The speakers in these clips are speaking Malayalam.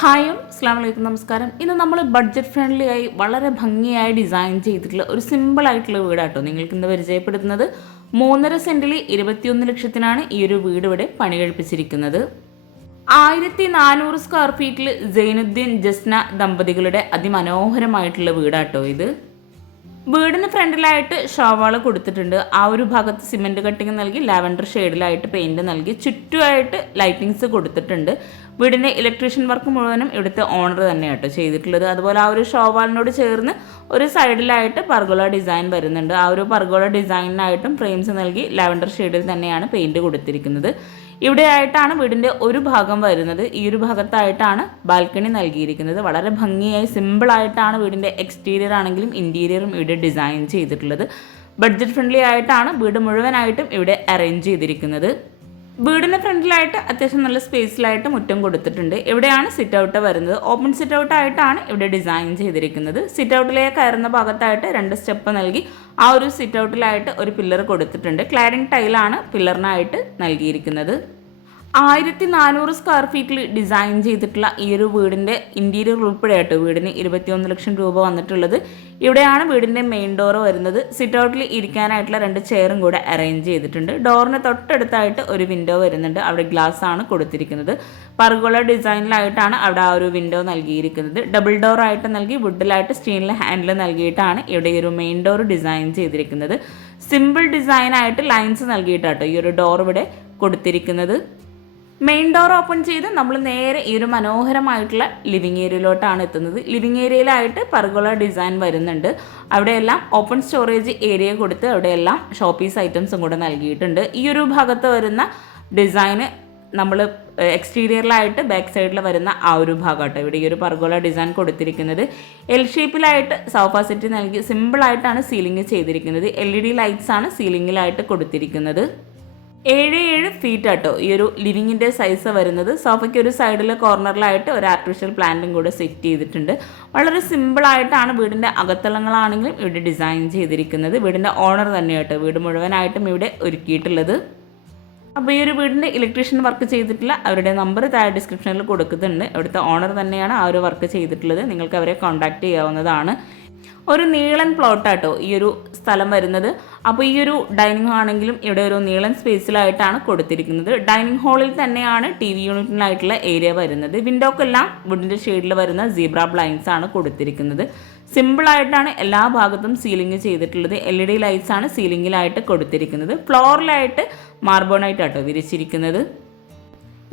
ഹായ് അസ്ലാമലൈക്കും നമസ്കാരം. ഇന്ന് നമ്മൾ ബഡ്ജറ്റ് ഫ്രണ്ട്ലി ആയി വളരെ ഭംഗിയായി ഡിസൈൻ ചെയ്തിട്ടുള്ള ഒരു സിമ്പിൾ ആയിട്ടുള്ള വീടാട്ടോ നിങ്ങൾക്ക് ഇന്ന് പരിചയപ്പെടുത്തുന്നത്. മൂന്നര സെന്റിൽ ഇരുപത്തിയൊന്ന് ലക്ഷത്തിനാണ് ഈ ഒരു വീട് ഇവിടെ പണി കഴിപ്പിച്ചിരിക്കുന്നത് ആയിരത്തി നാനൂറ് സ്ക്വയർ ഫീറ്റിൽ ജൈനുദ്ദീൻ ജസ്ന ദമ്പതികളുടെ അതിമനോഹരമായിട്ടുള്ള വീടാട്ടോ ഇത്. വീടിന് ഫ്രണ്ടിലായിട്ട് ഷോവാൾ കൊടുത്തിട്ടുണ്ട്. ആ ഒരു ഭാഗത്ത് സിമെന്റ് കട്ടിങ് നൽകി ലാവൻഡർ ഷെയ്ഡിലായിട്ട് പെയിന്റ് നൽകി ചുറ്റുമായിട്ട് ലൈറ്റിങ്സ് കൊടുത്തിട്ടുണ്ട്. വീടിന്റെ ഇലക്ട്രീഷ്യൻ വർക്ക് മുഴുവനും ഇവിടുത്തെ ഓണർ തന്നെയാട്ടോ ചെയ്തിട്ടുള്ളത്. അതുപോലെ ആ ഒരു ഷോവാളിനോട് ചേർന്ന് ഒരു സൈഡിലായിട്ട് പർഗോള ഡിസൈൻ വരുന്നുണ്ട്. ആ ഒരു പർഗോള ഡിസൈനിനായിട്ടും ഫ്രെയിംസ് നൽകി ലാവൻഡർ ഷെയ്ഡിൽ തന്നെയാണ് പെയിന്റ് കൊടുത്തിരിക്കുന്നത്. ഇവിടെ ആയിട്ടാണ് വീടിന്റെ ഒരു ഭാഗം വരുന്നത്. ഈ ഒരു ഭാഗത്തായിട്ടാണ് ബാൽക്കണി നൽകിയിരിക്കുന്നത്. വളരെ ഭംഗിയായി സിമ്പിൾ ആയിട്ടാണ് വീടിന്റെ എക്സ്റ്റീരിയർ ആണെങ്കിലും ഇന്റീരിയറും ഇവിടെ ഡിസൈൻ ചെയ്തിട്ടുള്ളത്. ബഡ്ജറ്റ് ഫ്രണ്ട്ലി ആയിട്ടാണ് വീട് മുഴുവനായിട്ടും ഇവിടെ അറേഞ്ച് ചെയ്തിരിക്കുന്നത്. വീടിന് ഫ്രണ്ടിലായിട്ട് അത്യാവശ്യം നല്ല സ്പേസിലായിട്ട് മുറ്റം കൊടുത്തിട്ടുണ്ട്. ഇവിടെയാണ് സിറ്റ് ഔട്ട് വരുന്നത്? ഓപ്പൺ സിറ്റ് ഔട്ട് ആയിട്ടാണ് ഇവിടെ ഡിസൈൻ ചെയ്തിരിക്കുന്നത്. സിറ്റ് ഔട്ടിലേക്ക് കയറുന്ന ഭാഗത്തായിട്ട് രണ്ട് സ്റ്റെപ്പ് നൽകി. ആ ഒരു സിറ്റ് ഔട്ടിലായിട്ട് ഒരു പില്ലർ കൊടുത്തിട്ടുണ്ട്. ക്ലാരിങ് ടൈലാണ് പില്ലറിനായിട്ട് നൽകിയിരിക്കുന്നത്. ആയിരത്തി നാനൂറ് സ്ക്വയർ ഫീറ്റിൽ ഡിസൈൻ ചെയ്തിട്ടുള്ള ഈ ഒരു വീടിന്റെ ഇന്റീരിയർ ഉൾപ്പെടെയായിട്ട് വീടിന് ഇരുപത്തിയൊന്ന് ലക്ഷം രൂപ വന്നിട്ടുള്ളത്. ഇവിടെയാണ് വീടിന്റെ മെയിൻ ഡോർ വരുന്നത്. സിറ്റ് ഔട്ടിൽ ഇരിക്കാനായിട്ടുള്ള രണ്ട് ചെയറും കൂടെ അറേഞ്ച് ചെയ്തിട്ടുണ്ട്. ഡോറിന് തൊട്ടടുത്തായിട്ട് ഒരു വിൻഡോ വരുന്നുണ്ട്. അവിടെ ഗ്ലാസ് ആണ് കൊടുത്തിരിക്കുന്നത്. പർഗോള ഡിസൈനിലായിട്ടാണ് അവിടെ ആ ഒരു വിൻഡോ നൽകിയിരിക്കുന്നത്. ഡബിൾ ഡോർ ആയിട്ട് നൽകി വുഡിലായിട്ട് സ്റ്റീലിൽ ഹാൻഡിൽ നൽകിയിട്ടാണ് ഇവിടെ ഈ ഒരു മെയിൻ ഡോർ ഡിസൈൻ ചെയ്തിരിക്കുന്നത്. സിമ്പിൾ ഡിസൈനായിട്ട് ലൈൻസ് നൽകിയിട്ടാട്ടോ ഈ ഒരു ഡോർ ഇവിടെ കൊടുത്തിരിക്കുന്നത്. മെയിൻ ഡോർ ഓപ്പൺ ചെയ്ത് നമ്മൾ നേരെ ഈ ഒരു മനോഹരമായിട്ടുള്ള ലിവിങ് ഏരിയയിലോട്ടാണ് എത്തുന്നത്. ലിവിങ് ഏരിയയിലായിട്ട് പർഗോള ഡിസൈൻ വരുന്നുണ്ട്. അവിടെയെല്ലാം ഓപ്പൺ സ്റ്റോറേജ് ഏരിയ കൊടുത്ത് അവിടെയെല്ലാം ഷോപ്പീസ് ഐറ്റംസും കൂടെ നൽകിയിട്ടുണ്ട്. ഈ ഒരു ഭാഗത്ത് വരുന്ന ഡിസൈന് നമ്മൾ എക്സ്റ്റീരിയറിലായിട്ട് ബാക്ക് സൈഡിൽ വരുന്ന ആ ഒരു ഭാഗമാട്ടോ ഇവിടെ ഈ ഒരു പർഗോള ഡിസൈൻ കൊടുത്തിരിക്കുന്നത്. എൽ ഷേപ്പിലായിട്ട് സോഫ സെറ്റ് നൽകി സിമ്പിളായിട്ടാണ് സീലിംഗ് ചെയ്തിരിക്കുന്നത്. എൽ ഇ ഡി ലൈറ്റ്സ് ആണ് സീലിംഗിലായിട്ട് കൊടുത്തിരിക്കുന്നത്. ഏഴ് ഏഴ് ഫീറ്റ് ആട്ടോ. ഈ ഒരു ലിവിങ്ങിന്റെ സൈസ് വരുന്നത്. സോഫയ്ക്ക് ഒരു സൈഡിൽ കോർണറിലായിട്ട് ഒരു ആർട്ടിഫിഷ്യൽ പ്ലാന്റും കൂടെ സെറ്റ് ചെയ്തിട്ടുണ്ട്. വളരെ സിമ്പിളായിട്ടാണ് വീടിന്റെ അകത്തളങ്ങളാണെങ്കിലും ഇവിടെ ഡിസൈൻ ചെയ്തിരിക്കുന്നത്. വീടിന്റെ ഓണർ തന്നെയാട്ടോ. വീട് മുഴുവനായിട്ടും ഇവിടെ ഒരുക്കിയിട്ടുള്ളത്. അപ്പോൾ ഈ ഒരു വീടിന്റെ ഇലക്ട്രീഷ്യൻ വർക്ക് ചെയ്തിട്ടുള്ള അവരുടെ നമ്പർ താഴെ ഡിസ്ക്രിപ്ഷനിൽ കൊടുക്കുന്നുണ്ട്. അവിടുത്തെ ഓണർ തന്നെയാണ് ആ ഒരു വർക്ക് ചെയ്തിട്ടുള്ളത്. നിങ്ങൾക്ക് അവരെ കോൺടാക്റ്റ് ചെയ്യാവുന്നതാണ്. ഒരു നീളൻ പ്ലോട്ടാട്ടോ ഈ ഒരു സ്ഥലം വരുന്നത്. അപ്പോൾ ഈ ഒരു ഡൈനിങ് ആണെങ്കിലും ഇവിടെ ഒരു നീളൻ സ്പേസിലായിട്ടാണ് കൊടുത്തിരിക്കുന്നത്. ഡൈനിങ് ഹാളിൽ തന്നെയാണ് ടി വി യൂണിറ്റിനായിട്ടുള്ള ഏരിയ വരുന്നത്. വിൻഡോക്കെല്ലാം വുഡിന്റെ ഷെയ്ഡിൽ വരുന്ന സീബ്ര ബ്ലൈൻസ് ആണ് കൊടുത്തിരിക്കുന്നത്. സിമ്പിളായിട്ടാണ് എല്ലാ ഭാഗത്തും സീലിംഗ് ചെയ്തിട്ടുള്ളത്. എൽ ഇ ഡി ലൈറ്റ്സ് ആണ് സീലിംഗിലായിട്ട് കൊടുത്തിരിക്കുന്നത്. ഫ്ലോറിലായിട്ട് മാർബോണായിട്ടാട്ടോ വിരിച്ചിരിക്കുന്നത്.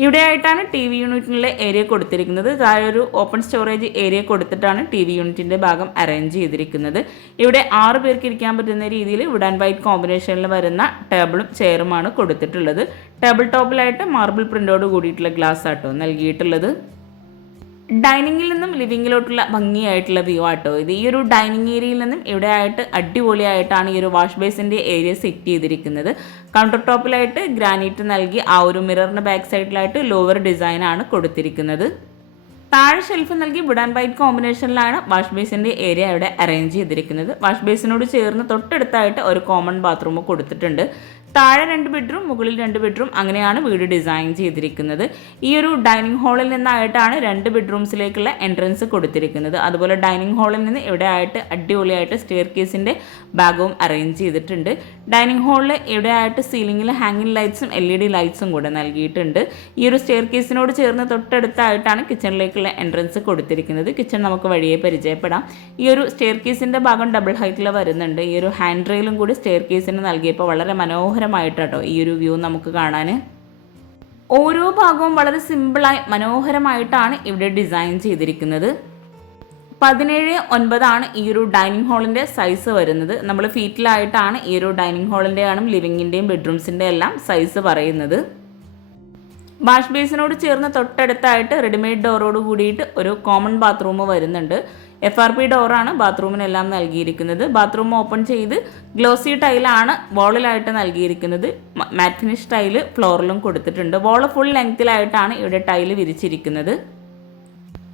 ഇവിടെ ആയിട്ടാണ് ടി വി യൂണിറ്റിനുള്ള ഏരിയ കൊടുത്തിരിക്കുന്നത്. താഴെ ഒരു ഓപ്പൺ സ്റ്റോറേജ് ഏരിയ കൊടുത്തിട്ടാണ് ടി വി യൂണിറ്റിന്റെ ഭാഗം അറേഞ്ച് ചെയ്തിരിക്കുന്നത്. ഇവിടെ ആറ് പേർക്ക് ഇരിക്കാൻ പറ്റുന്ന രീതിയിൽ വുഡ് ആൻഡ് വൈറ്റ് കോമ്പിനേഷനിൽ വരുന്ന ടേബിളും ചെയറുമാണ് കൊടുത്തിട്ടുള്ളത്. ടേബിൾ ടോപ്പിലായിട്ട് മാർബിൾ പ്രിന്റോട് കൂടിയിട്ടുള്ള ഗ്ലാസ് ആട്ടോ നൽകിയിട്ടുള്ളത്. ഡൈനിങ്ങിൽ നിന്നും ലിവിങ്ങിലോട്ടുള്ള ഭംഗിയായിട്ടുള്ള വ്യൂ ആട്ടോ ഇത്. ഈ ഒരു ഡൈനിങ് ഏരിയയിൽ നിന്നും ഇവിടെ ആയിട്ട് അടിപൊളിയായിട്ടാണ് ഈ ഒരു വാഷ് ബേസിന്റെ ഏരിയ സെറ്റ് ചെയ്തിരിക്കുന്നത്. കൗണ്ടർ ടോപ്പിലായിട്ട് ഗ്രാനൈറ്റ് നൽകി ആ ഒരു മിററിന്റെ ബാക്ക് സൈഡിലായിട്ട് ലോവർ ഡിസൈനാണ് കൊടുത്തിരിക്കുന്നത്. താഴെ ഷെൽഫ് നൽകി വുഡ് ആൻഡ് വൈറ്റ് കോമ്പിനേഷനിലാണ് വാഷ് ബേസിന്റെ ഏരിയ ഇവിടെ അറേഞ്ച് ചെയ്തിരിക്കുന്നത്. വാഷ് ബേസിനോട് ചേർന്ന് തൊട്ടടുത്തായിട്ട് ഒരു കോമൺ ബാത്റൂം കൊടുത്തിട്ടുണ്ട്. താഴെ രണ്ട് ബെഡ്റൂം മുകളിൽ രണ്ട് ബെഡ്റൂം അങ്ങനെയാണ് വീട് ഡിസൈൻ ചെയ്തിരിക്കുന്നത്. ഈ ഒരു ഡൈനിങ് ഹാളിൽ നിന്നായിട്ടാണ് രണ്ട് ബെഡ്റൂംസിലേക്കുള്ള എൻട്രൻസ് കൊടുത്തിരിക്കുന്നത്. അതുപോലെ ഡൈനിങ് ഹാളിൽ നിന്ന് ഇവിടെ ആയിട്ട് അടിപൊളിയായിട്ട് സ്റ്റെയർ കേസിന്റെ ഭാഗവും അറേഞ്ച് ചെയ്തിട്ടുണ്ട്. ഡൈനിങ് ഹാളിൽ ഇവിടെ ആയിട്ട് സീലിംഗിൽ ഹാങ്ങിങ് ലൈറ്റ്സും എൽ ഇ ഡി ലൈറ്റ്സും കൂടെ നൽകിയിട്ടുണ്ട്. ഈ ഒരു സ്റ്റെയർ കേസിനോട് ചേർന്ന് തൊട്ടടുത്തായിട്ടാണ് കിച്ചണിലേക്കുള്ള എൻട്രൻസ് കൊടുത്തിരിക്കുന്നത്. കിച്ചൺ നമുക്ക് വഴിയെ പരിചയപ്പെടാം. ഈ ഒരു സ്റ്റെയർ കേസിന്റെ ഭാഗം ഡബിൾ ഹൈറ്റിൽ വരുന്നുണ്ട്. ഈ ഒരു ഹാൻഡ് റെയിലും കൂടി സ്റ്റെയർ കേസിന് നൽകിയപ്പോൾ വളരെ മനോഹരമായിട്ടാട്ടോ ഈ ഒരു വ്യൂ നമുക്ക് കാണാൻ ഓരോ ഭാഗവും വളരെ സിമ്പിളായി മനോഹരമായിട്ടാണ് ഇവിടെ ഡിസൈൻ ചെയ്തിരിക്കുന്നത്. പതിനേഴ് ഒൻപതാണ് ഈ ഒരു ഡൈനിങ് ഹാളിന്റെ സൈസ് വരുന്നത്. നമ്മൾ ഫീറ്റിലായിട്ടാണ് ഈ ഒരു ഡൈനിങ് ഹാളിന്റെയാണ് ലിവിങ്ങിന്റെയും ബെഡ്റൂംസിന്റെ എല്ലാം സൈസ് പറയുന്നത്. വാഷ് ബേസിനോട് ചേർന്ന് തൊട്ടടുത്തായിട്ട് റെഡിമെയ്ഡ് ഡോറോട് കൂടിയിട്ട് ഒരു കോമൺ ബാത്റൂം വരുന്നുണ്ട്. എഫ് ആർ പി ഡോറാണ് ബാത്റൂമിനെല്ലാം നൽകിയിരിക്കുന്നത്. ബാത്റൂം ഓപ്പൺ ചെയ്ത് ഗ്ലോസി ടൈലാണ് വോളിലായിട്ട് നൽകിയിരിക്കുന്നത്. മാറ്റ് ഫിനിഷ് ടൈൽ ഫ്ലോറിലും കൊടുത്തിട്ടുണ്ട്. വോൾ ഫുൾ ലെങ്ത്തിലായിട്ടാണ് ഇവിടെ ടൈൽ വിരിച്ചിരിക്കുന്നത്.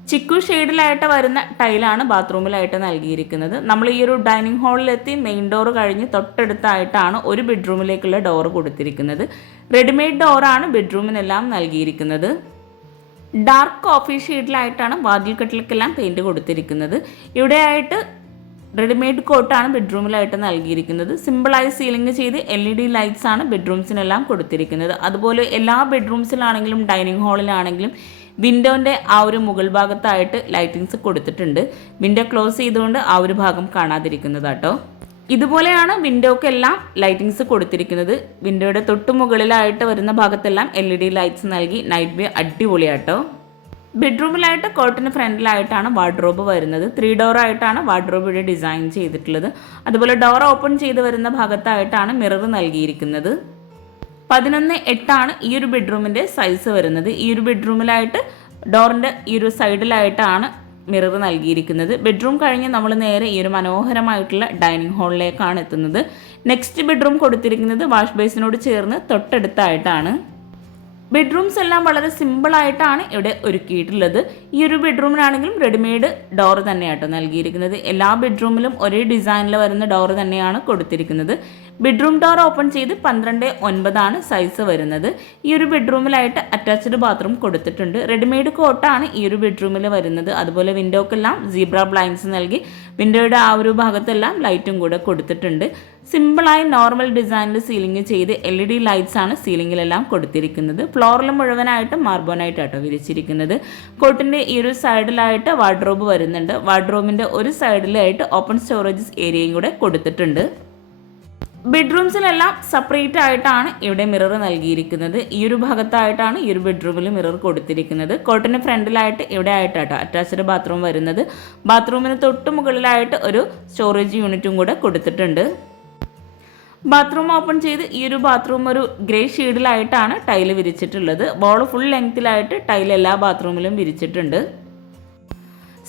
ചിക്കു ഷെയ്ഡിലായിട്ട് വരുന്ന ടൈലാണ് ബാത്റൂമിലായിട്ട് നൽകിയിരിക്കുന്നത്. നമ്മൾ ഈ ഒരു ഡൈനിങ് ഹാളിലെത്തി മെയിൻ ഡോർ കഴിഞ്ഞ് തൊട്ടടുത്തായിട്ടാണ് ഒരു ബെഡ്റൂമിലേക്കുള്ള ഡോർ കൊടുത്തിരിക്കുന്നത്. റെഡിമെയ്ഡ് ഡോറാണ് ബെഡ്റൂമിനെല്ലാം നൽകിയിരിക്കുന്നത്. ഡാർക്ക് കോഫി ഷെയ്ഡിലായിട്ടാണ് വാതിൽക്കെട്ടിലേക്കെല്ലാം പെയിന്റ് കൊടുത്തിരിക്കുന്നത്. ഇവിടെയായിട്ട് റെഡിമെയ്ഡ് കോട്ടാണ് ബെഡ്റൂമിലായിട്ട് നൽകിയിരിക്കുന്നത്. സിമ്പിളായി സീലിംഗ് ചെയ്ത് എൽ ഇ ഡി ലൈറ്റ്സ് ആണ് ബെഡ്റൂംസിനെല്ലാം കൊടുത്തിരിക്കുന്നത്. അതുപോലെ എല്ലാ ബെഡ്റൂംസിലാണെങ്കിലും ഡൈനിങ് ഹാളിലാണെങ്കിലും വിൻഡോന്റെ ആ ഒരു മുകൾ ഭാഗത്തായിട്ട് ലൈറ്റിങ്സ് കൊടുത്തിട്ടുണ്ട്. വിൻഡോ ക്ലോസ് ചെയ്തുകൊണ്ട് ആ ഒരു ഭാഗം കാണാതിരിക്കുന്നതാട്ടോ. ഇതുപോലെയാണ് വിൻഡോക്കെല്ലാം ലൈറ്റിങ്സ് കൊടുത്തിരിക്കുന്നത്. വിൻഡോയുടെ തൊട്ട് മുകളിലായിട്ട് വരുന്ന ഭാഗത്തെല്ലാം എൽ ഇ ഡി ലൈറ്റ്സ് നൽകി നൈറ്റ് വ്യൂ അടിപൊളിയാട്ടോ. ബെഡ്റൂമിലായിട്ട് കോട്ടിന് ഫ്രണ്ടിലായിട്ടാണ് വാർഡ്രോബ് വരുന്നത്. ത്രീ വാർഡ്രോബ് ഇവിടെ ഡിസൈൻ ചെയ്തിട്ടുള്ളത്. അതുപോലെ ഡോർ ഓപ്പൺ ചെയ്ത് വരുന്ന ഭാഗത്തായിട്ടാണ് മിറർ നൽകിയിരിക്കുന്നത്. പതിനൊന്ന് എട്ടാണ് ഈ ഒരു ബെഡ്റൂമിന്റെ സൈസ് വരുന്നത്. ഈ ഒരു ബെഡ്റൂമിലായിട്ട് ഡോറിന്റെ ഈ ഒരു സൈഡിലായിട്ടാണ് മിറർ നൽകിയിരിക്കുന്നത്. ബെഡ്റൂം കഴിഞ്ഞ് നമ്മൾ നേരെ ഈ ഒരു മനോഹരമായിട്ടുള്ള ഡൈനിങ് ഹാളിലേക്കാണ് എത്തുന്നത്. നെക്സ്റ്റ് ബെഡ്റൂം കൊടുത്തിരിക്കുന്നത് വാഷ് ബേസിനോട് ചേർന്ന് തൊട്ടടുത്തായിട്ടാണ്. ബെഡ്റൂംസ് എല്ലാം വളരെ സിമ്പിൾ ആയിട്ടാണ് ഇവിടെ ഒരുക്കിയിട്ടുള്ളത്. ഈ ഒരു ബെഡ്റൂമിനാണെങ്കിലും റെഡിമെയ്ഡ് ഡോർ തന്നെയാട്ടോ നൽകിയിരിക്കുന്നത്. എല്ലാ ബെഡ്റൂമിലും ഒരേ ഡിസൈനിൽ വരുന്ന ഡോർ തന്നെയാണ് കൊടുത്തിരിക്കുന്നത്. ബെഡ്റൂം ഡോർ ഓപ്പൺ ചെയ്ത് പന്ത്രണ്ട് ഒൻപതാണ് സൈസ് വരുന്നത്. ഈ ഒരു ബെഡ്റൂമിലായിട്ട് അറ്റാച്ച്ഡ് ബാത്റൂം കൊടുത്തിട്ടുണ്ട്. റെഡിമെയ്ഡ് കോട്ടാണ് ഈ ഒരു ബെഡ്റൂമിൽ വരുന്നത്. അതുപോലെ വിൻഡോക്കെല്ലാം സീബ്ര ബ്ലൈൻഡ്സ് നൽകി വിൻഡോയുടെ ആ ഒരു ഭാഗത്തെല്ലാം ലൈറ്റും കൂടെ കൊടുത്തിട്ടുണ്ട്. സിമ്പിളായി നോർമൽ ഡിസൈനിൽ സീലിംഗ് ചെയ്ത് എൽ ഇ ഡി ലൈറ്റ്സ് ആണ് സീലിംഗിലെല്ലാം കൊടുത്തിരിക്കുന്നത്. ഫ്ലോറിൽ മുഴുവനായിട്ട് മാർബോണായിട്ട് ആട്ടോ വിരിച്ചിരിക്കുന്നത്. കോട്ടിന്റെ ഈ ഒരു സൈഡിലായിട്ട് വാർഡ്രോബ് വരുന്നുണ്ട്. വാർഡ്രോബിന്റെ ഒരു സൈഡിലായിട്ട് ഓപ്പൺ സ്റ്റോറേജ് ഏരിയയും കൂടെ കൊടുത്തിട്ടുണ്ട്. ബെഡ്റൂംസിലെല്ലാം സെപ്പറേറ്റ് ആയിട്ടാണ് ഇവിടെ മിറർ നൽകിയിരിക്കുന്നത്. ഈ ഒരു ഭാഗത്തായിട്ടാണ് ഈ ഒരു ബെഡ്റൂമിൽ മിറർ കൊടുത്തിരിക്കുന്നത്. കോട്ടിന് ഫ്രണ്ടിലായിട്ട് ഇവിടെ ആയിട്ടാട്ടോ അറ്റാച്ച്ഡ് ബാത്റൂം വരുന്നത്. ബാത്റൂമിന് തൊട്ട് മുകളിലായിട്ട് ഒരു സ്റ്റോറേജ് യൂണിറ്റും കൂടെ കൊടുത്തിട്ടുണ്ട്. ബാത്റൂം ഓപ്പൺ ചെയ്ത് ഈ ഒരു ബാത്റൂം ഒരു ഗ്രേ ഷെയ്ഡിലായിട്ടാണ് ടൈൽ വിരിച്ചിട്ടുള്ളത്. ബോൾ ഫുൾ ലെങ്ത്തിലായിട്ട് ടൈൽ എല്ലാ ബാത്റൂമിലും വിരിച്ചിട്ടുണ്ട്.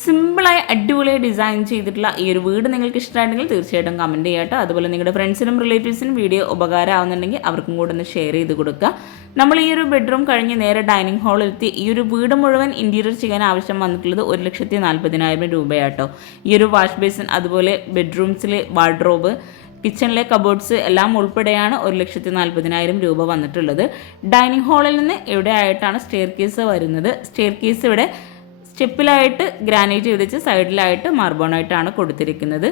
സിമ്പിളായി അടിപൊളിയായി ഡിസൈൻ ചെയ്തിട്ടുള്ള ഈ ഒരു വീട് നിങ്ങൾക്ക് ഇഷ്ടമായിട്ടുണ്ടെങ്കിൽ തീർച്ചയായിട്ടും കമന്റ് ചെയ്യാട്ടോ അതുപോലെ നിങ്ങളുടെ ഫ്രണ്ട്സിനും റിലേറ്റീവ്സിനും വീഡിയോ ഉപകാരമാവുന്നുണ്ടെങ്കിൽ അവർക്കും കൂടെ ഒന്ന് ഷെയർ ചെയ്ത് കൊടുക്കുക. നമ്മൾ ഈ ഒരു ബെഡ്റൂം കഴിഞ്ഞ് നേരെ ഡൈനിങ് ഹാളിലെത്തി ഈ ഒരു വീട് മുഴുവൻ ഇന്റീരിയർ ചെയ്യാൻ ആവശ്യം വന്നിട്ടുള്ളത് ഒരു ലക്ഷത്തി നാൽപ്പതിനായിരം രൂപയാട്ടോ ഈ ഒരു വാഷ് ബേസിൻ അതുപോലെ ബെഡ്റൂംസിലെ വാർഡ്രോബ് കിച്ചണിലെ കബോർഡ്സ് എല്ലാം ഉൾപ്പെടെയാണ് ഒരു ലക്ഷത്തി നാൽപ്പതിനായിരം രൂപ വന്നിട്ടുള്ളത്. ഡൈനിങ് ഹാളിൽ നിന്ന് ഇവിടെ ആയിട്ടാണ് സ്റ്റെയർ കേസ് വരുന്നത്? സ്റ്റെയർ കേസ് ഇവിടെ സ്റ്റെപ്പിലായിട്ട് ഗ്രാനൈറ്റ് വിതച്ച് സൈഡിലായിട്ട് മാർബോണായിട്ടാണ് കൊടുത്തിരിക്കുന്നത്.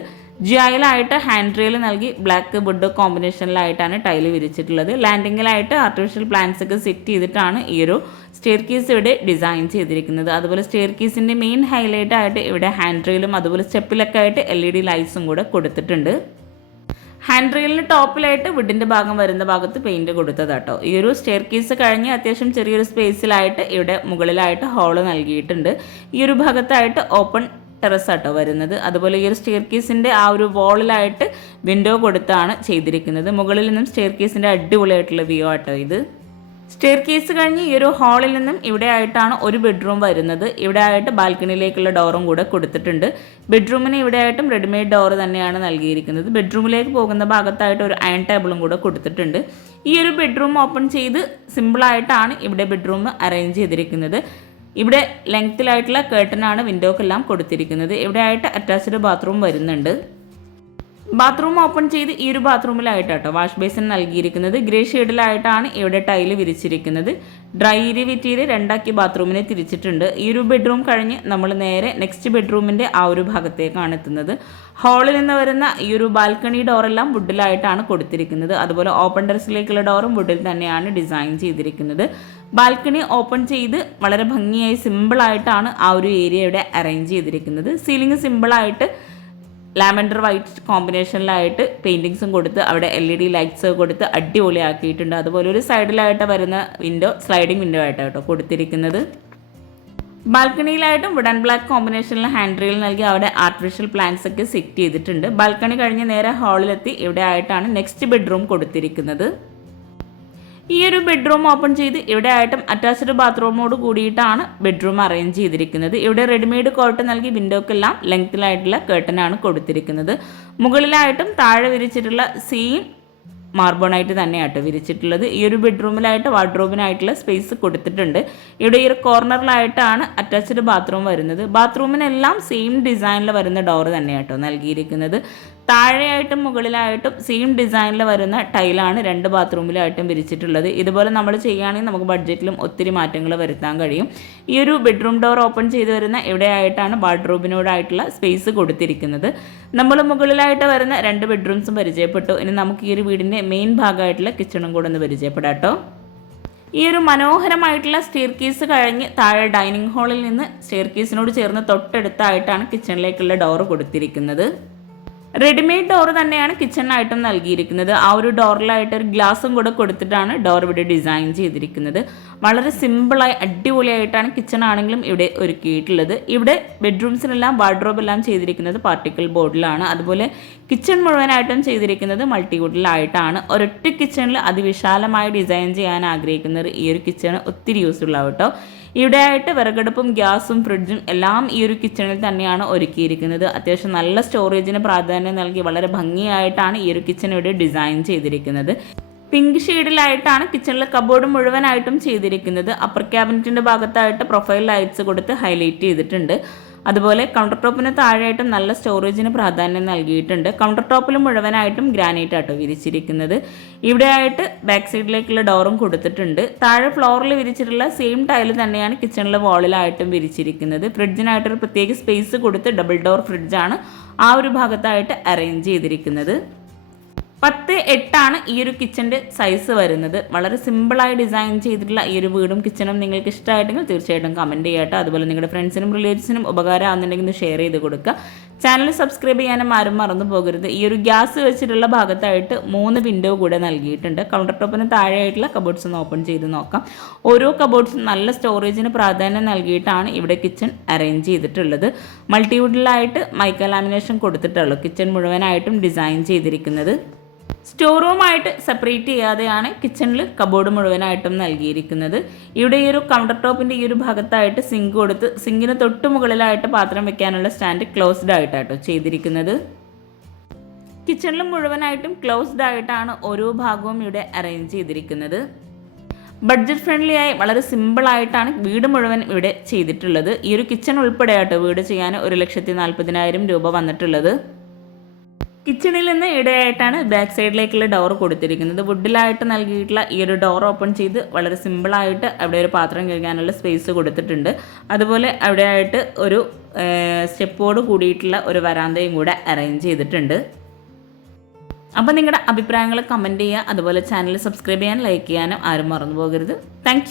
ജിയായിലായിട്ട് ഹാൻഡ് റെയിൽ നൽകി ബ്ലാക്ക് വുഡ് കോമ്പിനേഷനിലായിട്ടാണ് ടൈൽ വിരിച്ചിട്ടുള്ളത്. ലാൻഡിങ്ങിലായിട്ട് ആർട്ടിഫിഷ്യൽ പ്ലാന്റ്സ് ഒക്കെ സെറ്റ് ചെയ്തിട്ടാണ് ഈ ഒരു സ്റ്റെയർ കീസ് ഇവിടെ ഡിസൈൻ ചെയ്തിരിക്കുന്നത്. അതുപോലെ സ്റ്റെയർ കീസിന്റെ മെയിൻ ഹൈലൈറ്റ് ആയിട്ട് ഇവിടെ ഹാൻഡ് റെയിലും അതുപോലെ സ്റ്റെപ്പിലൊക്കെ ആയിട്ട് എൽ ഇ ഡി ലൈറ്റ്സും കൂടെ കൊടുത്തിട്ടുണ്ട്. ഹാൻഡ് റെയിലിന് ടോപ്പിലായിട്ട് വുഡിന്റെ ഭാഗം വരുന്ന ഭാഗത്ത് പെയിന്റ് കൊടുത്തതാട്ടോ. ഈ ഒരു സ്റ്റെയർ കേസ് കഴിഞ്ഞ് അത്യാവശ്യം ചെറിയൊരു സ്പേസിലായിട്ട് ഇവിടെ മുകളിലായിട്ട് ഹോൾ നൽകിയിട്ടുണ്ട്. ഈ ഒരു ഭാഗത്തായിട്ട് ഓപ്പൺ ടെറസ് ആട്ടോ വരുന്നത്. അതുപോലെ ഈ ഒരു സ്റ്റെയർ ആ ഒരു വോളിലായിട്ട് വിൻഡോ കൊടുത്താണ് ചെയ്തിരിക്കുന്നത്. മുകളിൽ നിന്നും സ്റ്റെയർ കേസിന്റെ അടിപൊളിയായിട്ടുള്ള വ്യൂ ആട്ടോ ഇത്. സ്റ്റെയർ കേസ് കഴിഞ്ഞ് ഈ ഒരു ഹാളിൽ നിന്നും ഇവിടെ ആയിട്ടാണ് ഒരു ബെഡ്റൂം വരുന്നത്. ഇവിടെ ആയിട്ട് ബാൽക്കണിയിലേക്കുള്ള ഡോറും കൂടെ കൊടുത്തിട്ടുണ്ട്. ബെഡ്റൂമിന് ഇവിടെ ആയിട്ടും റെഡിമെയ്ഡ് ഡോർ തന്നെയാണ് നൽകിയിരിക്കുന്നത്. ബെഡ്റൂമിലേക്ക് പോകുന്ന ഭാഗത്തായിട്ട് ഒരു അയൺ ടേബിളും കൂടെ കൊടുത്തിട്ടുണ്ട്. ഈ ഒരു ബെഡ്റൂം ഓപ്പൺ ചെയ്ത് സിമ്പിളായിട്ടാണ് ഇവിടെ ബെഡ്റൂം അറേഞ്ച് ചെയ്തിരിക്കുന്നത്. ഇവിടെ ലെങ്ത്തിലായിട്ടുള്ള കേട്ടനാണ് വിൻഡോക്കെല്ലാം കൊടുത്തിരിക്കുന്നത്. ഇവിടെ ആയിട്ട് അറ്റാച്ച്ഡ് ബാത്റൂം വരുന്നുണ്ട്. ബാത്റൂം ഓപ്പൺ ചെയ്ത് ഈ ഒരു ബാത്റൂമിലായിട്ടാട്ടോ വാഷ് ബേസിൻ നൽകിയിരിക്കുന്നത്. ഗ്രേ ഷെയ്ഡിലായിട്ടാണ് ഇവിടെ ടൈൽ വിരിച്ചിരിക്കുന്നത്. ഡ്രൈ വിറ്റിയിൽ രണ്ടാക്കി ബാത്റൂമിനെ തിരിച്ചിട്ടുണ്ട്. ഈ ഒരു ബെഡ്റൂം കഴിഞ്ഞ് നമ്മൾ നേരെ നെക്സ്റ്റ് ബെഡ്റൂമിന്റെ ആ ഒരു ഭാഗത്തേക്കാണ് എത്തുന്നത്. ഹാളിൽ നിന്ന് വരുന്ന ഈ ഒരു ബാൽക്കണി ഡോറെല്ലാം വുഡിലായിട്ടാണ് കൊടുത്തിരിക്കുന്നത്. അതുപോലെ ഓപ്പൺ ടെറസിലേക്കുള്ള ഡോറും വുഡിൽ തന്നെയാണ് ഡിസൈൻ ചെയ്തിരിക്കുന്നത്. ബാൽക്കണി ഓപ്പൺ ചെയ്ത് വളരെ ഭംഗിയായി സിമ്പിളായിട്ടാണ് ആ ഒരു ഏരിയ ഇവിടെ അറേഞ്ച് ചെയ്തിരിക്കുന്നത്. സീലിംഗ് സിമ്പിളായിട്ട് ലാവൻഡർ വൈറ്റ് കോമ്പിനേഷനിലായിട്ട് പെയിന്റിങ്സും കൊടുത്ത് അവിടെ എൽ ഇ ഡി ലൈറ്റ്സ് കൊടുത്ത് അടിപൊളിയാക്കിയിട്ടുണ്ട്. അതുപോലെ ഒരു സൈഡിലായിട്ട് വരുന്ന വിൻഡോ സ്ലൈഡിങ് വിൻഡോ ആയിട്ട് കേട്ടോ കൊടുത്തിരിക്കുന്നത്. ബാൽക്കണിയിലായിട്ടും വുഡൻ ബ്ലാക്ക് കോമ്പിനേഷനിൽ ഹാൻഡ് റീൽ നൽകി അവിടെ ആർട്ടിഫിഷ്യൽ പ്ലാന്റ്സ് ഒക്കെ സെറ്റ് ചെയ്തിട്ടുണ്ട്. ബാൽക്കണി കഴിഞ്ഞ് നേരെ ഹാളിലെത്തി ഇവിടെ ആയിട്ടാണ് നെക്സ്റ്റ് ബെഡ്റൂം കൊടുത്തിരിക്കുന്നത്. ഈ ഒരു ബെഡ്റൂം ഓപ്പൺ ചെയ്ത് ഇവിടെ ആയിട്ടും അറ്റാച്ച്ഡ് ബാത്റൂമോട് കൂടിയിട്ടാണ് ബെഡ്റൂം അറേഞ്ച് ചെയ്തിരിക്കുന്നത്. ഇവിടെ റെഡിമെയ്ഡ് കോട്ട് നൽകി വിൻഡോക്കെല്ലാം ലെങ്ത്തിലായിട്ടുള്ള കേട്ടനാണ് കൊടുത്തിരിക്കുന്നത്. മുകളിലായിട്ടും താഴെ വിരിച്ചിട്ടുള്ള സെയിം മാർബോണായിട്ട് തന്നെയാട്ടോ വിരിച്ചിട്ടുള്ളത്. ഈ ഒരു ബെഡ്റൂമിലായിട്ട് വാർഡ്രോബിനായിട്ടുള്ള സ്പേസ് കൊടുത്തിട്ടുണ്ട്. ഇവിടെ ഈ ഒരു കോർണറിലായിട്ടാണ് അറ്റാച്ച്ഡ് ബാത്റൂം വരുന്നത്. ബാത്റൂമിനെല്ലാം സെയിം ഡിസൈനിൽ വരുന്ന ഡോർ തന്നെയാട്ടോ നൽകിയിരിക്കുന്നത്. താഴെയായിട്ടും മുകളിലായിട്ടും സെയിം ഡിസൈനിൽ വരുന്ന ടൈലാണ് രണ്ട് ബാത്റൂമിലായിട്ടും വിരിച്ചിട്ടുള്ളത്. ഇതുപോലെ നമ്മൾ ചെയ്യുകയാണെങ്കിൽ നമുക്ക് ബഡ്ജറ്റിലും ഒത്തിരി മാറ്റങ്ങൾ വരുത്താൻ കഴിയും. ഈ ഒരു ബെഡ്റൂം ഡോർ ഓപ്പൺ ചെയ്ത് വരുന്ന ഇവിടെയായിട്ടാണ് വാർഡ്രോബിനോടായിട്ടുള്ള സ്പേസ് കൊടുത്തിരിക്കുന്നത്. നമ്മൾ മുകളിലായിട്ട് വരുന്ന രണ്ട് ബെഡ്റൂംസും പരിചയപ്പെട്ടു. ഇനി നമുക്ക് ഈ ഒരു വീടിന്റെ മെയിൻ ഭാഗമായിട്ടുള്ള കിച്ചണും കൂടെ ഒന്ന് പരിചയപ്പെടാട്ടോ ഈ ഒരു മനോഹരമായിട്ടുള്ള സ്റ്റെയർ കഴിഞ്ഞ് താഴെ ഡൈനിങ് ഹാളിൽ നിന്ന് സ്റ്റെയർ കേസിനോട് ചേർന്ന് തൊട്ടടുത്തായിട്ടാണ് കിച്ചണിലേക്കുള്ള ഡോർ കൊടുത്തിരിക്കുന്നത്. റെഡിമെയ്ഡ് ഡോർ തന്നെയാണ് കിച്ചണിനായിട്ടും നൽകിയിരിക്കുന്നത്. ആ ഒരു ഡോറിലായിട്ട് ഒരു ഗ്ലാസും കൂടെ കൊടുത്തിട്ടാണ് ഡോർ ഇവിടെ ഡിസൈൻ ചെയ്തിരിക്കുന്നത്. വളരെ സിമ്പിളായി അടിപൊളിയായിട്ടാണ് കിച്ചൺ ആണെങ്കിലും ഇവിടെ ഒരുക്കിയിട്ടുള്ളത്. ഇവിടെ ബെഡ്റൂംസിനെല്ലാം വാർഡ്രോബ് എല്ലാം ചെയ്തിരിക്കുന്നത് പാർട്ടിക്കിൾ ബോർഡിലാണ് അതുപോലെ കിച്ചൺ മുഴുവനായിട്ടും ചെയ്തിരിക്കുന്നത് മൾട്ടിവുഡിലായിട്ടാണ് ഒരൊറ്റ കിച്ചണിൽ അതിവിശാലമായി ഡിസൈൻ ചെയ്യാൻ ആഗ്രഹിക്കുന്നവർ ഈ ഒരു കിച്ചൺ ഒത്തിരി യൂസ്ഫുൾ ആവും കേട്ടോ ഇവിടെയായിട്ട് വിറകടുപ്പും ഗ്യാസും ഫ്രിഡ്ജും എല്ലാം ഈ ഒരു കിച്ചണിൽ തന്നെയാണ് ഒരുക്കിയിരിക്കുന്നത്. അത്യാവശ്യം നല്ല സ്റ്റോറേജിന് പ്രാധാന്യം നൽകി വളരെ ഭംഗിയായിട്ടാണ് ഈ ഒരു കിച്ചൺ ഇവിടെ ഡിസൈൻ ചെയ്തിരിക്കുന്നത്. പിങ്ക് ഷെയ്ഡിലായിട്ടാണ് കിച്ചണിലെ കബോർഡ് മുഴുവനായിട്ടും ചെയ്തിരിക്കുന്നത്. അപ്പർ ക്യാബിനറ്റിന്റെ ഭാഗത്തായിട്ട് പ്രൊഫൈൽ ലൈറ്റ്സ് കൊടുത്ത് ഹൈലൈറ്റ് ചെയ്തിട്ടുണ്ട്. അതുപോലെ കൗണ്ടർ ടോപ്പിന് താഴെയായിട്ടും നല്ല സ്റ്റോറേജിന് പ്രാധാന്യം നൽകിയിട്ടുണ്ട്. കൗണ്ടർ ടോപ്പിൽ മുഴുവനായിട്ടും ഗ്രാനൈറ്റ് ആട്ടോ വിരിച്ചിരിക്കുന്നത്. ഇവിടെയായിട്ട് ബാക്ക് സൈഡിലേക്കുള്ള ഡോറും കൊടുത്തിട്ടുണ്ട്. താഴെ ഫ്ലോറിൽ വിരിച്ചിട്ടുള്ള സെയിം ടൈൽ തന്നെയാണ് കിച്ചണിലെ വാളിലായിട്ടും വിരിച്ചിരിക്കുന്നത്. ഫ്രിഡ്ജിനായിട്ടൊരു പ്രത്യേക സ്പേസ് കൊടുത്ത് ഡബിൾ ഡോർ ഫ്രിഡ്ജാണ് ആ ഒരു ഭാഗത്തായിട്ട് അറേഞ്ച് ചെയ്തിരിക്കുന്നത്. പത്ത് എട്ടാണ് ഈ ഒരു കിച്ചന്റെ സൈസ് വരുന്നത്. വളരെ സിമ്പിളായി ഡിസൈൻ ചെയ്തിട്ടുള്ള ഈ ഒരു വീടും കിച്ചണും നിങ്ങൾക്ക് ഇഷ്ടമായിട്ടെങ്കിൽ തീർച്ചയായിട്ടും കമന്റ് ചെയ്യട്ടോ അതുപോലെ നിങ്ങളുടെ ഫ്രണ്ട്സിനും റിലേറ്റീവ്സിനും ഉപകാരമാകുന്നുണ്ടെങ്കിൽ ഒന്ന് ഷെയർ ചെയ്ത് കൊടുക്കുക. ചാനൽ സബ്സ്ക്രൈബ് ചെയ്യാനും ആരും മറന്നു പോകരുത്. ഈ ഒരു ഗ്യാസ് വെച്ചിട്ടുള്ള ഭാഗത്തായിട്ട് മൂന്ന് വിൻഡോ കൂടെ നൽകിയിട്ടുണ്ട്. കൗണ്ടർ ടോപ്പിന് താഴെയായിട്ടുള്ള കബോർഡ്സ് ഒന്ന് ഓപ്പൺ ചെയ്ത് നോക്കാം. ഓരോ കബോർഡ്സും നല്ല സ്റ്റോറേജിന് പ്രാധാന്യം നൽകിയിട്ടാണ് ഇവിടെ കിച്ചൺ അറേഞ്ച് ചെയ്തിട്ടുള്ളത്. മൾട്ടിവുഡിലായിട്ട് മൈക്ക ലാമിനേഷൻ കൊടുത്തിട്ടുള്ളൂ. കിച്ചൺ മുഴുവനായിട്ടും ഡിസൈൻ ചെയ്തിരിക്കുന്നത്. സ്റ്റോർ റൂമായിട്ട് സെപ്പറേറ്റ് ചെയ്യാതെയാണ് കിച്ചണിൽ കബോർഡ് മുഴുവനായിട്ടും നൽകിയിരിക്കുന്നത്. ഇവിടെ ഈ ഒരു കൗണ്ടർ ടോപ്പിന്റെ ഈ ഒരു ഭാഗത്തായിട്ട് സിങ്ക് കൊടുത്ത് സിങ്കിന് തൊട്ട് മുകളിലായിട്ട് പാത്രം വെക്കാനുള്ള സ്റ്റാൻഡ് ക്ലോസ്ഡ് ആയിട്ടാട്ടോ ചെയ്തിരിക്കുന്നത്. കിച്ചണിൽ മുഴുവനായിട്ടും ക്ലോസ്ഡ് ആയിട്ടാണ് ഓരോ ഭാഗവും ഇവിടെ അറേഞ്ച് ചെയ്തിരിക്കുന്നത്. ബഡ്ജറ്റ് ഫ്രണ്ട്ലി ആയി വളരെ സിമ്പിളായിട്ടാണ് വീട് മുഴുവൻ ഇവിടെ ചെയ്തിട്ടുള്ളത്. ഈ ഒരു കിച്ചൺ ഉൾപ്പെടെയാട്ടോ വീട് ചെയ്യാൻ ഒരു ലക്ഷത്തി നാൽപ്പതിനായിരം രൂപ വന്നിട്ടുള്ളത്. കിച്ചണിൽ നിന്ന് ഇടയായിട്ടാണ് ബാക്ക് സൈഡിലേക്കുള്ള ഡോർ കൊടുത്തിരിക്കുന്നത്. വുഡിലായിട്ട് നൽകിയിട്ടുള്ള ഈ ഒരു ഡോർ ഓപ്പൺ ചെയ്ത് വളരെ സിമ്പിളായിട്ട് അവിടെ ഒരു പാത്രം കഴുകാനുള്ള സ്പേസ് കൊടുത്തിട്ടുണ്ട്. അതുപോലെ അവിടെയായിട്ട് ഒരു സ്റ്റെപ്പോട് കൂടിയിട്ടുള്ള ഒരു വരാന്തയും കൂടെ അറേഞ്ച് ചെയ്തിട്ടുണ്ട്. അപ്പോൾ നിങ്ങളുടെ അഭിപ്രായങ്ങൾ കമന്റ് ചെയ്യുക അതുപോലെ ചാനൽ സബ്സ്ക്രൈബ് ചെയ്യാൻ ലൈക്ക് ചെയ്യാനും ആരും മറന്നു പോകരുത്. താങ്ക്